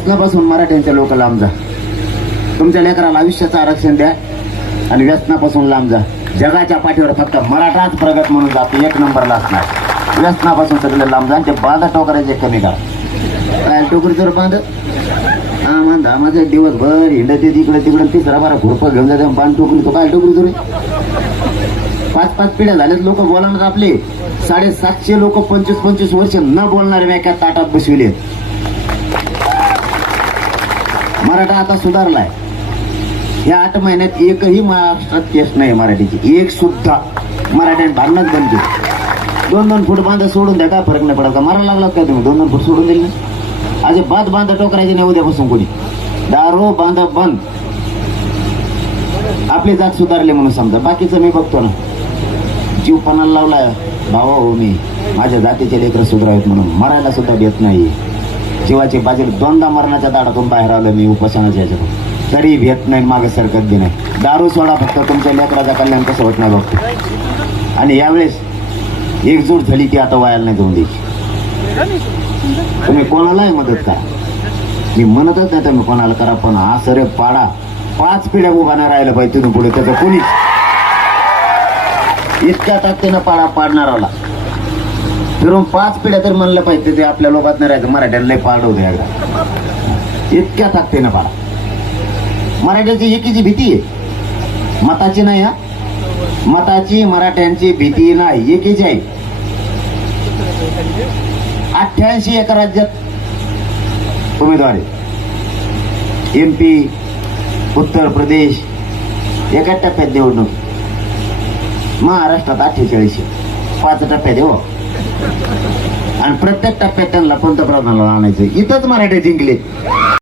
व्यसनापासून मराठ्यांचे लोक लांब जा. तुमच्या लेकराला आयुष्याचं आरक्षण द्या आणि व्यसनापासून लांब जा. जगाच्या पाठीवर फक्त मराठाच प्रगत म्हणून जातो. एक नंबरला असणार व्यसनापासून सगळे लांब जा आणि ते बांधा टोकरायचे कमी करा. काय टोकरी जर बांध? हा मांदा माझे दिवसभर हिंडते तिकडे तिकडे तिसरा बारा घुरपं घेऊन जाते बांध टोकरी तो काय टोकरी तुरे पाच पाच पिढ्या झाल्यात लोक बोलणार आपले. साडेसातशे लोक पंचवीस पंचवीस वर्ष न बोलणारे मी एका ताटात बसविले मराठा आता सुधारलाय. या आठ महिन्यात एकही महाराष्ट्रात केस नाही मराठीची. एक सुद्धा मराठ्याने भांडणच बंद केली. दोन दोन फूट बांधा सोडून द्या काय फरक नाही पडत. का मारायला लागला काय तुम्ही? दोन दोन फूट सोडून दिले ना आज बांध बांधा टोकरायचे नाही उद्यापासून कोणी. दारू बांधा बंद. आपली जात सुधारली म्हणून समजा. बाकीचं मी बघतो ना. जीव पणाला लावलाय. भावा हो मी. माझ्या जातीचे लेकरं सुधारावेत म्हणून. मरायला सुद्धा देत नाही. जीवाची बाजूला दोनदा मरणाच्या दाडातून बाहेर आलो मी उपासनाच्या याच्यातून तरी भेट नाही मागे सरकत बी नाही. दारू सोडा फक्त तुमच्या लेकराचा कल्याण कसं होत नाही बघतो आणि यावेळेस एकजूट झाली ती आता व्हायला नाही जाऊन द्यायची. तुम्ही कोणालाही मदत करा. मी म्हणतच नाही तुम्ही कोणाला करा पण हा सरे पाडा. पाच पिढ्या उभा नाही राहिलं पाहिजे तिथून पुढे त्याचं कोणीच. इतक्या ताकदीनं पाडा पाडणार आला फिरून पाच पिढ्या तर म्हणलं पाहिजे ते आपल्या लोकात नाही राहायचं. मराठ्याला लय पाडव द्या इतक्या ताकदीनं पाडा. मराठ्याची एकीची भीती आहे. मताची नाही हा? मताची मराठ्यांची भीती नाही. एकीची आहे. अठ्ठ्याऐंशी एका राज्यात उमेदवार आहे एम पी उत्तर प्रदेश एका टप्प्यात निवडणूक. महाराष्ट्रात अठ्ठेचाळीस पाच टप्प्यात आहे हो. आणि प्रत्येक टप्प्यात त्यांना पंतप्रधानाला आणायचं. इथंच मराठी जिंकले.